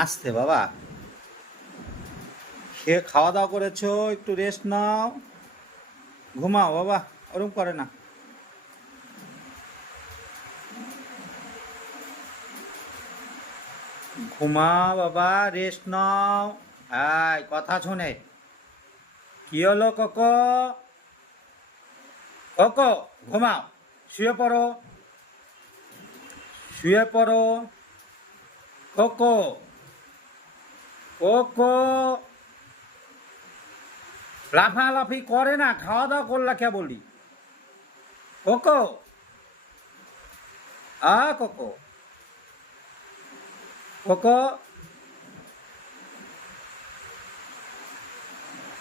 আসতে বাবা, খেয়ে খাওয়া দাওয়া করেছো, একটু রেস্ট নাও, ঘুমাও বাবা, ওরম করে না। ঘুমাও বাবা, রেস্ট নাও। কথা শুনে, কি হলো কোকো? কোকো, ঘুমাও, শুয়ে পড়ো, শুয়ে পড়ো। কোকো, কোকো, লাফালাফি করে না, খাওয়া দাওয়া করলা কে বলি? Cocoa, cocoa, cocoa,